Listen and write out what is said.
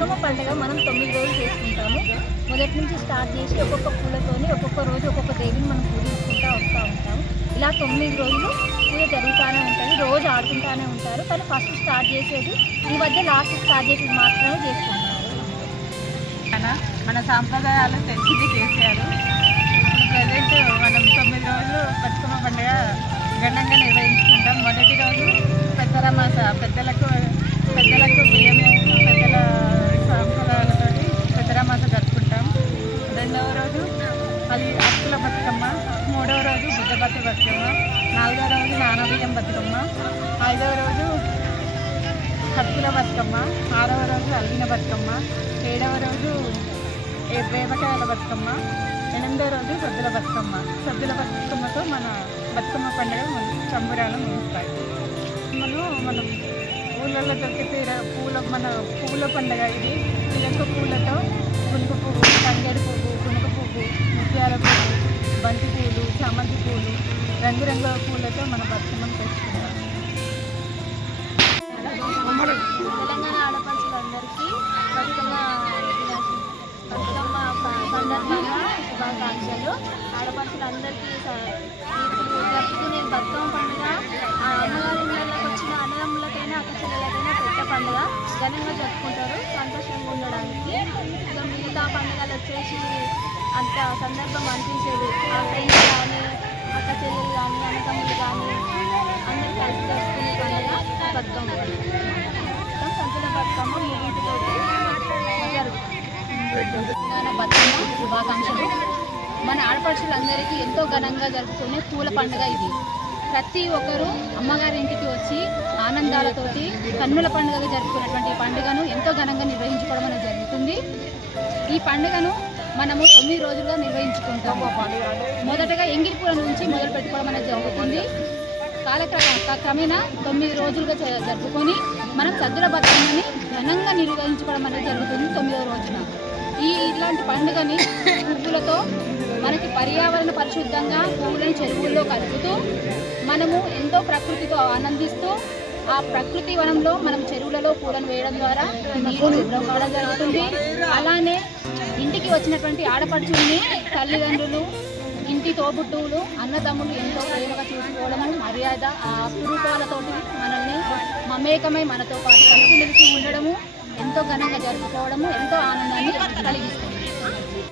బతుకమ్మ పండుగ మనం తొమ్మిది రోజులు చేసుకుంటాము. మొదటి నుంచి స్టార్ట్ చేసి ఒక్కొక్క పూలతోని ఒక్కొక్క రోజు ఒక్కొక్క దేవిని మనం పూజించుకుంటూ వస్తూ ఉంటాము ఇలా తొమ్మిది రోజులు పూజ జరుగుతూనే ఉంటుంది. రోజు ఆడుకుంటూనే ఉంటారు. కానీ ఫస్ట్ స్టార్ట్ చేసేది ఈ మధ్య లాస్ట్ స్టార్ట్ చేసేది మాత్రమే చేసుకుంటారు. మన మన సాంప్రదాయాలు తెలిసింది చేశారు. ప్రజెంట్ మనం తొమ్మిది రోజులు బతుకమ్మ పండుగ ఘనంగా నిర్వహించుకుంటాం. మొదటి రోజు పెద్దల మాస పెద్దలకు పెద్దలకు బియ్యమే పెద్దల భక్తుల బతుకమ్మ మూడవ రోజు బుద్ధబత్తి బతుకమ్మ నాలుగవ రోజు నానబియ్యం బతుకమ్మ ఐదవ రోజు కత్తుల బతుకమ్మ ఆరవ రోజు అల్లిన బతుకమ్మ ఏడవ రోజు ఏ- వేపకాయల బతుకమ్మ ఎనిమిదవ రోజు సద్దుల బతుకమ్మ. సద్దుల బతుకమ్మతో మన బతుకమ్మ పండుగ మన సంబురాలు ముగుస్తాయి. మనం మనం ఊళ్ళల్లో దొరికే పూల మన పూల పండుగ ఇది. పిలక పూలతో రంగురంగుల పూలతో మన బతుకమ్మను తెచ్చుకుంటాం తెలంగాణ ఆడపడుచులందరికీ బతుకమ్మ బతుకమ్మ సందర్భంగా శుభాకాంక్షలు. ఆడపడుచులందరికీ స- ఇప్పుడు బతుకమ్మ పండుగ అన్నగారి ఇళ్ళకి వచ్చిన అన్నదమ్ములకైనా అక్క చెల్లెలకైనా పెద్ద పండుగ. ఘనంగా జరుపుకుంటారు. సంతోషంగా ఉండడానికి. ఇక మిగతా పండుగలు వచ్చేసి అంత సందర్భం అనిపించేది. ఆ ఫ్రెండ్స్ కానీ అక్క చెల్లెలు కానీ అన్నతమ్ములు కానీ అందరూ కలిసి చేసుకునే పండుగ బతుకమ్మ మొత్తం సంచుల బతుకమ్మ ముగింపుతో జరుగుతుంది. బతుకమ్మ శుభాకాంక్షలు. మన ఆడపడుచులందరికీ ఎంతో ఘనంగా జరుపుకునే పూల పండుగ ఇది. ప్రతి ఒక్కరూ అమ్మగారి ఇంటికి వచ్చి ఆనందాలతోటి కన్నుల పండుగగా జరుపుకున్నటువంటి పండుగను ఎంతో ఘనంగా నిర్వహించుకోవడం అనేది జరుగుతుంది. ఈ పండుగను మనము తొమ్మిది రోజులుగా నిర్వహించుకుంటాము మొదటగా ఎంగిలిపూల నుంచి మొదలు పెట్టుకోవడం అనేది జరుగుతుంది. కాలక్రమ క్రమేణా తొమ్మిది రోజులుగా జ- జరుపుకొని మనం సద్దుల బతుకమ్మని ఘనంగా నిర్వహించుకోవడం అనేది జరుగుతుంది తొమ్మిదో రోజున. ఈ ఇలాంటి పండుగని పువ్వులతో మనకి పర్యావరణ పరిశుద్ధంగా పువ్వులను చెరువుల్లో కలుపుతూ మనము ఎంతో ప్రకృతితో ఆనందిస్తూ ఆ ప్రకృతి వనంలో మనం చెరువులలో పూలను వేయడం ద్వారా నీరు కావడం జరుగుతుంది. అలానే ఇంటికి వచ్చినటువంటి ఆడపడుచుల్ని తల్లిదండ్రులు ఇంటి తోబుట్టువులు అన్నదమ్ములు ఎంతో ప్రేమగా చూసుకోవడము మర్యాద ఆ అపురూపాలతోటి మనల్ని మమేకమై మనతో పాటు కలిసి మెలిసి ఉండడము ఎంతో ఘనంగా జరుపుకోవడము ఎంతో ఆనందాన్ని కలిగిస్తుంది.